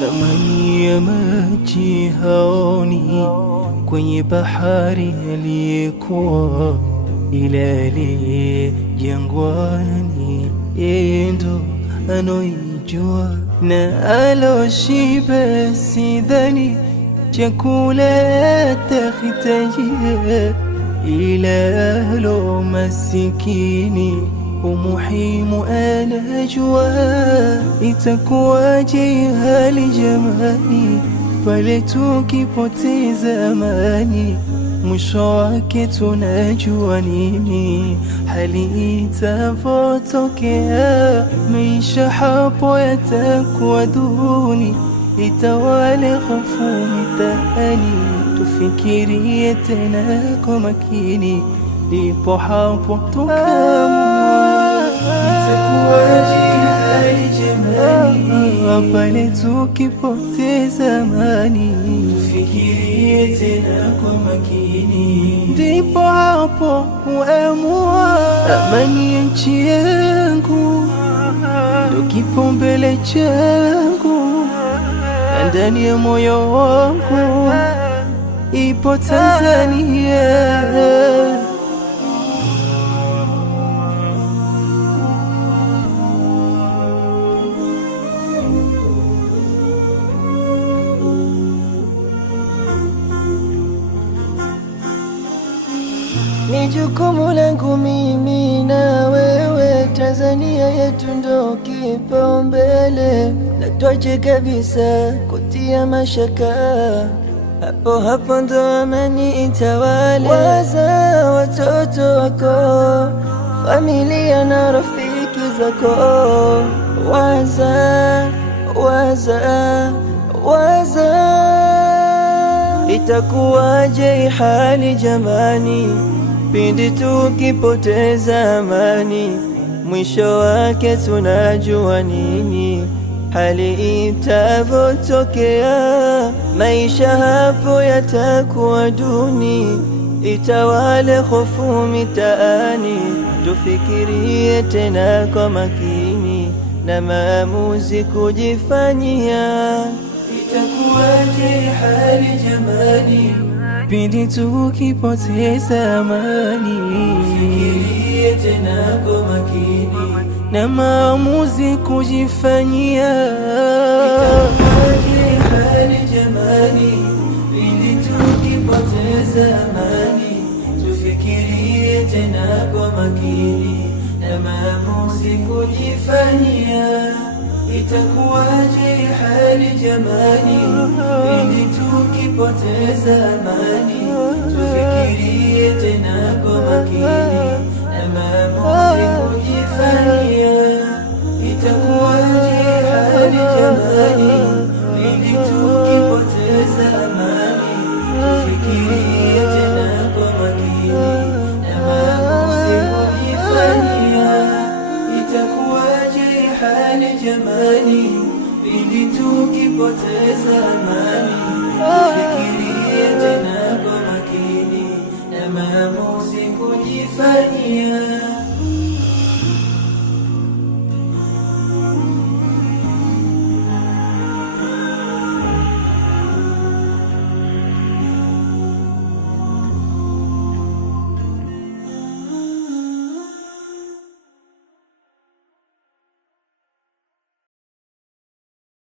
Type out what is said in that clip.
Thamani ya maji haoni kwenye bahari aliyekuwa, ila aliye jangwani yeye ndo anoijua. Na aloshiba sidhani chakula tahitajia, ila alo masikini umuhimu anajua. Itakuwaje hali jamani pale tukipoteza amani, mwisho wake tunajua nini? Hali itavotokea, maisha hapo yatakuwa duni, itawale hofu mitaani. Tufikirie tena kwa makini, ndipo hapo tukamua. Itakuwaje hali jamani pale tukipoteza amani, tufikirie tena kwa makini, ndipo hapo huamua. Amani ya nchi yangu ndo kipaumbele changu, na ndani ya moyo wangu ipo Tanzania. Ni jukumu langu mimi na wewe, Tanzania yetu ndo kipaumbele, na tuache kabisa kutia mashaka, hapo ndo amani itawale. Waza watoto wako, familia na rafiki zako, waza itakuwaje hali jamani pindi tukipoteza amani, mwisho wake tunajua nini? Hali itavotokea, maisha hapo yatakuwa duni, itawale hofu mitaani. Tufikirie tena kwa makini, na maamuzi kujifanyia. Itakuwaje hali jamani pindi tukipoteza amani, fikirie tena kwa makini, na maamuzi kujifanyia. Itakuwaje hali jamani pindi tukipoteza amani, tufikirie tena kwa makini, na maamuzi kujifanyia. Itakuwaje hali jamani pindi tukipoteza amani, tufikirie tena kwa makini, na maamuzi kujifanyia. Itakuwaje hali jamani pindi tukipoteza amani, tufikirie tena kwa makini, na maamuzi kujifanyia. Itakuwaje hali jamani pindi tukipoteza amani